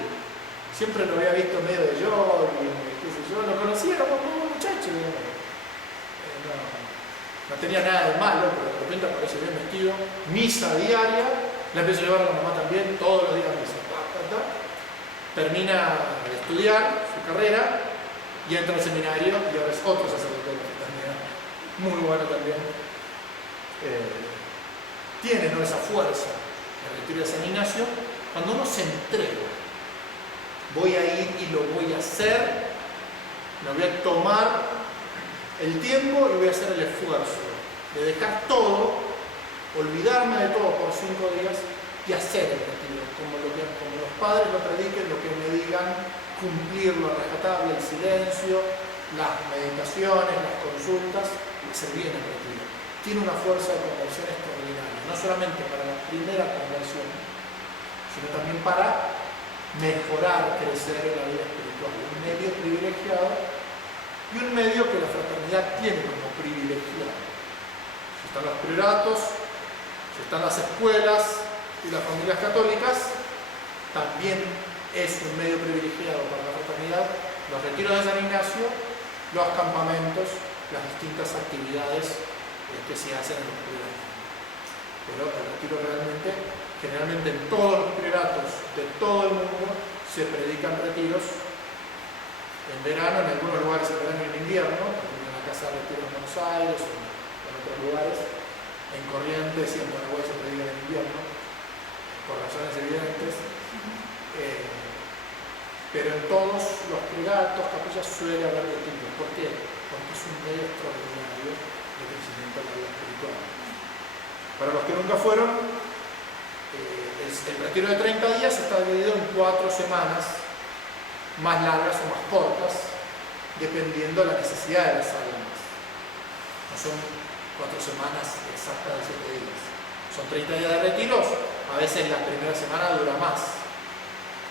Siempre lo había visto medio de jogging, qué sé yo, lo conocía como un muchacho. No tenía nada de malo, pero de repente aparece bien vestido, misa diaria, la empiezo a llevar a la mamá también, todos los días a misa. Termina de estudiar su carrera y entra al seminario y ahora es otro sacerdote de la fraternidad, muy bueno también. Tiene esa fuerza el retiro de San Ignacio cuando uno se entrega. Voy a ir y lo voy a hacer, me voy a tomar el tiempo y voy a hacer el esfuerzo de dejar todo, olvidarme de todo por 5 días y hacer el retiro, como los padres lo prediquen, lo que me digan, cumplirlo a rajatabla, el silencio, las meditaciones, las consultas, hacer bien el retiro. Tiene una fuerza de conversión extraordinaria, no solamente para la primera conversión, sino también para mejorar, crecer en la vida espiritual. Un medio privilegiado y un medio que la fraternidad tiene como privilegiado. Si están los prioratos, si están las escuelas y las familias católicas, también es un medio privilegiado para la fraternidad los retiros de San Ignacio, los campamentos, las distintas actividades que se hacen en los prioratos. Pero el retiro realmente, generalmente en todos los prioratos de todo el mundo, se predican retiros en verano, en algunos lugares en verano y en invierno, en la Casa de Retiro en Buenos Aires o en otros lugares, en Corrientes y en Paraguay se predican en invierno, por razones evidentes. Pero en todos los privados, capillas, suele haber retiros. ¿Por qué? Porque es un medio extraordinario de crecimiento de la vida espiritual. Para los que nunca fueron, el retiro de 30 días está dividido en 4 semanas, más largas o más cortas, dependiendo de la necesidad de las almas. No son 4 semanas exactas de 7 días. Son 30 días de retiros, a veces la primera semana dura más.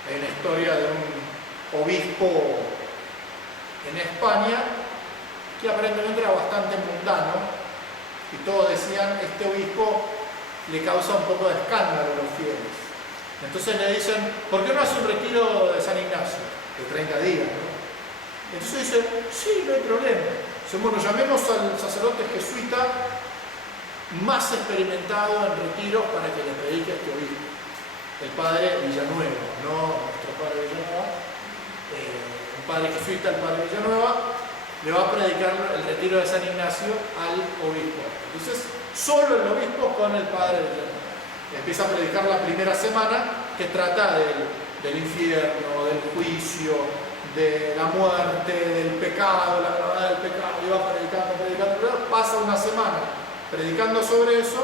Hay una historia de un obispo en España que aparentemente era bastante mundano y todos decían, este obispo le causa un poco de escándalo a los fieles. Entonces le dicen, ¿por qué no hace un retiro de San Ignacio? De 30 días, ¿no? Entonces dice, sí, no hay problema. Dice, bueno, llamemos al sacerdote jesuita más experimentado en retiros para que le predique a este obispo. El padre Villanueva, no nuestro padre Villanueva, un padre jesuita, el padre Villanueva, le va a predicar el retiro de San Ignacio al obispo. Entonces, solo el obispo con el padre Villanueva. Empieza a predicar la primera semana que trata del infierno, del juicio, de la muerte, del pecado, la gravedad del pecado. Y va predicando, pasa una semana predicando sobre eso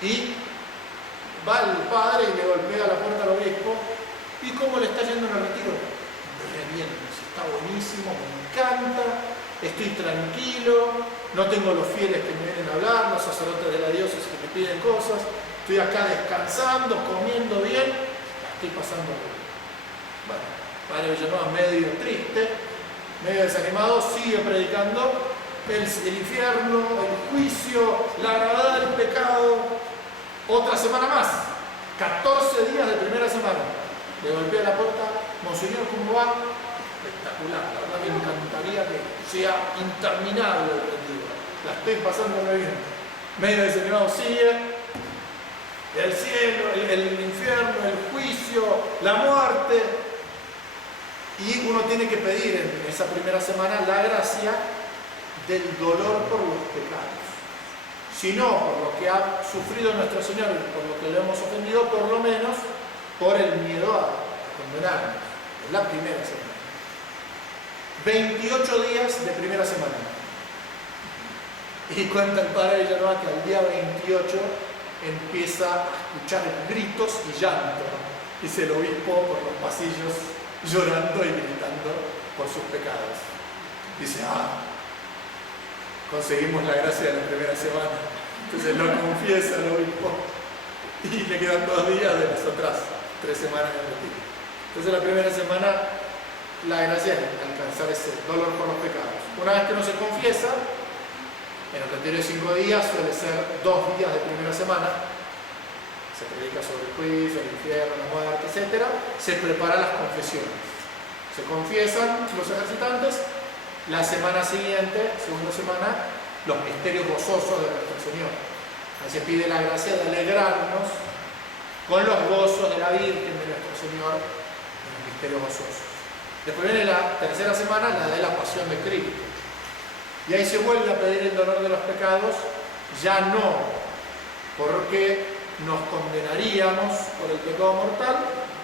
y va el padre y le golpea la puerta al obispo. ¿Y cómo le está yendo en el retiro? Re bien, está buenísimo, me encanta, estoy tranquilo, no tengo los fieles que me vienen a hablar, los sacerdotes de la diócesis que me piden cosas, estoy acá descansando, comiendo bien, estoy pasando bien. Bueno, padre Villanueva medio triste, medio desanimado, sigue predicando el infierno, el juicio, la gravedad del pecado. Otra semana más, 14 días de primera semana. Le golpea la puerta, Monseñor, ¿cómo va? Espectacular, la verdad me encantaría que sea interminable el retiro. La estoy pasando muy bien. Medio desanimado sigue. El cielo, el infierno, el juicio, la muerte. Y uno tiene que pedir en esa primera semana la gracia del dolor por los pecados. Sino por lo que ha sufrido nuestro Señor y por lo que le hemos ofendido, por lo menos por el miedo a condenarnos. Es la primera semana. 28 días de primera semana. Y cuenta el padre Villanueva que al día 28 empieza a escuchar gritos y llanto. Dice el obispo por los pasillos llorando y gritando por sus pecados. Dice, conseguimos la gracia de la primera semana. Entonces lo confiesa el obispo y le quedan 2 días de las otras 3 semanas de retiro. Entonces la primera semana la gracia es alcanzar ese dolor por los pecados. Una vez que uno se confiesa, en el retiro de 5 días suele ser 2 días de primera semana, se predica sobre el juicio, el infierno, la muerte, etc. Se preparan las confesiones. Se confiesan los ejercitantes. La semana siguiente, segunda semana, los misterios gozosos de nuestro Señor. Ahí se pide la gracia de alegrarnos con los gozos de la Virgen de nuestro Señor en los misterios gozosos. Después viene la tercera semana, la de la pasión de Cristo. Y ahí se vuelve a pedir el dolor de los pecados, ya no porque nos condenaríamos por el pecado mortal,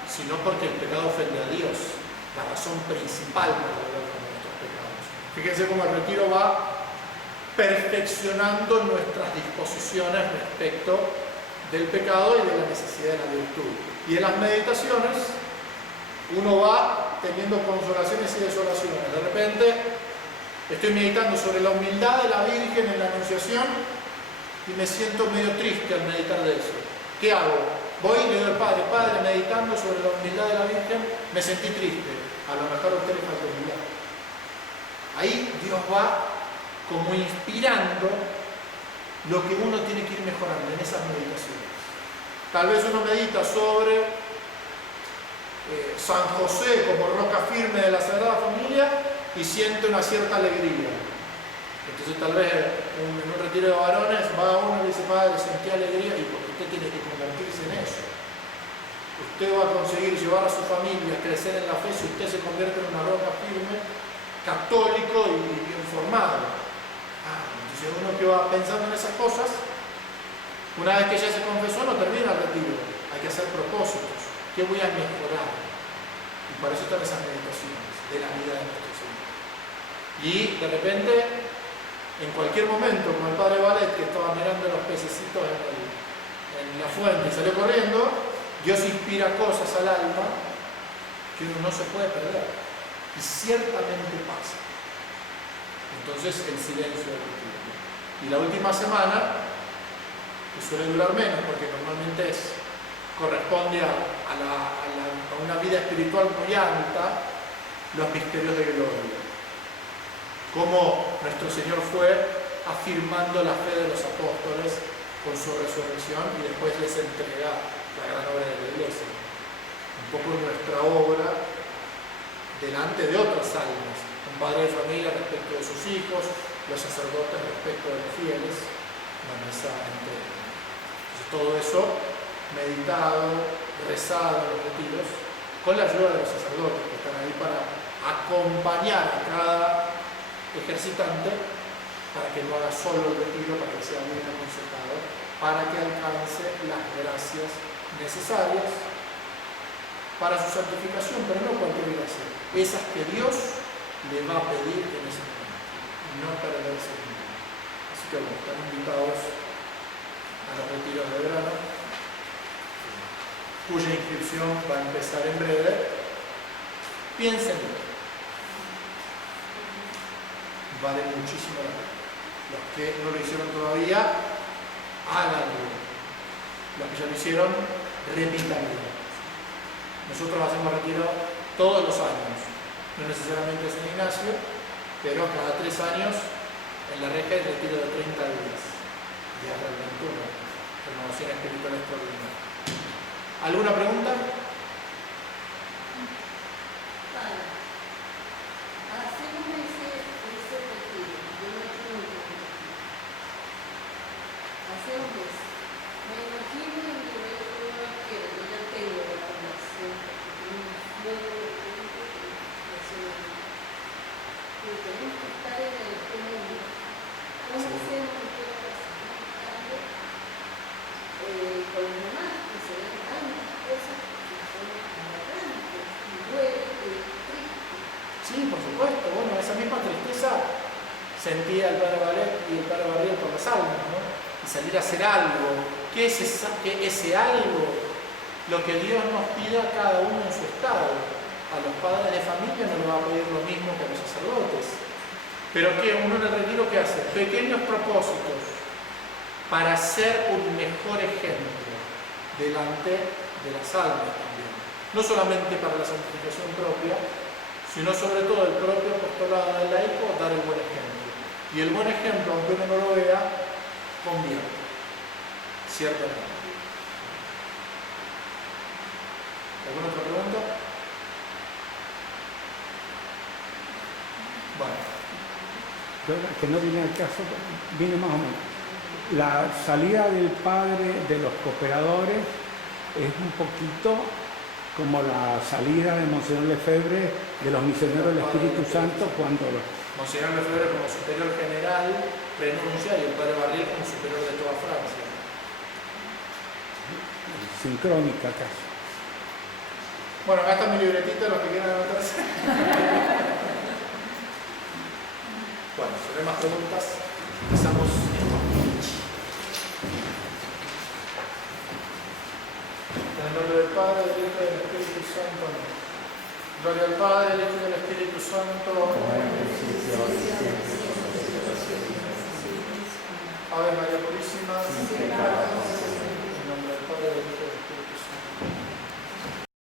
sino porque el pecado ofende a Dios, la razón principal para el dolor de nuestros pecados. Fíjense cómo el retiro va perfeccionando nuestras disposiciones respecto del pecado y de la necesidad de la virtud. Y en las meditaciones uno va teniendo consolaciones y desolaciones. De repente estoy meditando sobre la humildad de la Virgen en la Anunciación y me siento medio triste al meditar de eso. ¿Qué hago? Voy y le digo al Padre, Padre, meditando sobre la humildad de la Virgen, me sentí triste. A lo mejor a usted le falta humildad. Ahí Dios va como inspirando lo que uno tiene que ir mejorando en esas meditaciones. Tal vez uno medita sobre San José como roca firme de la Sagrada Familia y siente una cierta alegría. Entonces tal vez en un retiro de varones va uno y le dice, Padre, sentí alegría, y porque usted tiene que convertirse en eso. usted va a conseguir llevar a su familia a crecer en la fe si usted se convierte en una roca firme, católico y bien formado. Entonces uno que va pensando en esas cosas, una vez que ya se confesó, no termina el retiro. Hay que hacer propósitos. ¿Qué voy a mejorar? Y para eso están esas meditaciones de la vida de nuestro Señor. Y de repente, en cualquier momento, como el padre Valet, que estaba mirando los pececitos en la fuente y salió corriendo, Dios inspira cosas al alma que uno no se puede perder. Y ciertamente pasa. Entonces, el silencio del retiro. Y la última semana, que suele durar menos, porque normalmente corresponde a una vida espiritual muy alta, los misterios de gloria. Cómo nuestro Señor fue afirmando la fe de los apóstoles con su resurrección y después les entrega la gran obra de la Iglesia. Un poco nuestra obra delante de otras almas, un padre de familia respecto de sus hijos, los sacerdotes respecto de los fieles, una mesa entera. Entonces, todo eso meditado, rezado en los retiros, con la ayuda de los sacerdotes que están ahí para acompañar a cada ejercitante para que no haga solo el retiro, para que sea bien aconsejado, para que alcance las gracias necesarias para su santificación, pero no cualquier gracia, esas que Dios le va a pedir en ese momento, y no perderse ninguna. Así que bueno, están invitados a los retiros de verano, cuya inscripción va a empezar en breve. Piénsenlo. Vale muchísimo la pena. Los que no lo hicieron todavía, háganlo. Los que ya lo hicieron, repítanlo. Nosotros hacemos retiro todos los años, no necesariamente San Ignacio, pero cada 3 años en la reja el retiro de 30 días. Y es realmente una renovación espiritual extraordinaria. ¿Alguna pregunta? Hacemos ese retiro, yo no tengo un retiro. Hacemos eso. Me imagino en mi nivel que uno quiere, yo ya tengo la formación, porque tengo un fuego de tiempo que impresionante. Pero tenemos que estar en el común. ¿Cómo hacemos en toda la semana? Con los demás, que se ven tantas cosas que son aberrantes, y duele, y triste. Sí, por supuesto. Bueno, esa misma tristeza sentía el padre Valet y el padre Barriel por las almas, ¿no? Y salir a hacer algo. ¿Qué es ese algo? Lo que Dios nos pida a cada uno en su estado. A los padres de familia no le va a pedir lo mismo que a los sacerdotes. Pero que uno en el retiro, ¿qué hace? Pequeños propósitos para ser un mejor ejemplo delante de las almas también. No solamente para la santificación propia, sino sobre todo el propio apostolado del laico, dar el buen ejemplo. Y el buen ejemplo, aunque uno no lo vea, convierte. Ciertamente. ¿Alguna otra pregunta? Bueno. Que no viene al caso, viene más o menos. La salida del padre de los cooperadores es un poquito como la salida de Monseñor Lefebvre de los misioneros del Espíritu Santo cuando Monseñor Lefebvre como superior general renuncia y el padre Barriel como superior de toda Francia. sincrónica casi. Bueno, acá está mi libretita, los que quieran anotarse. Bueno, si no hay más preguntas, empezamos. En el nombre del Padre, del Hijo y del Espíritu Santo. Amén. Gloria al Padre, del Hijo y del Espíritu Santo. Ave María Purísima. En nombre del Padre, del Hijo y del Espíritu Santo.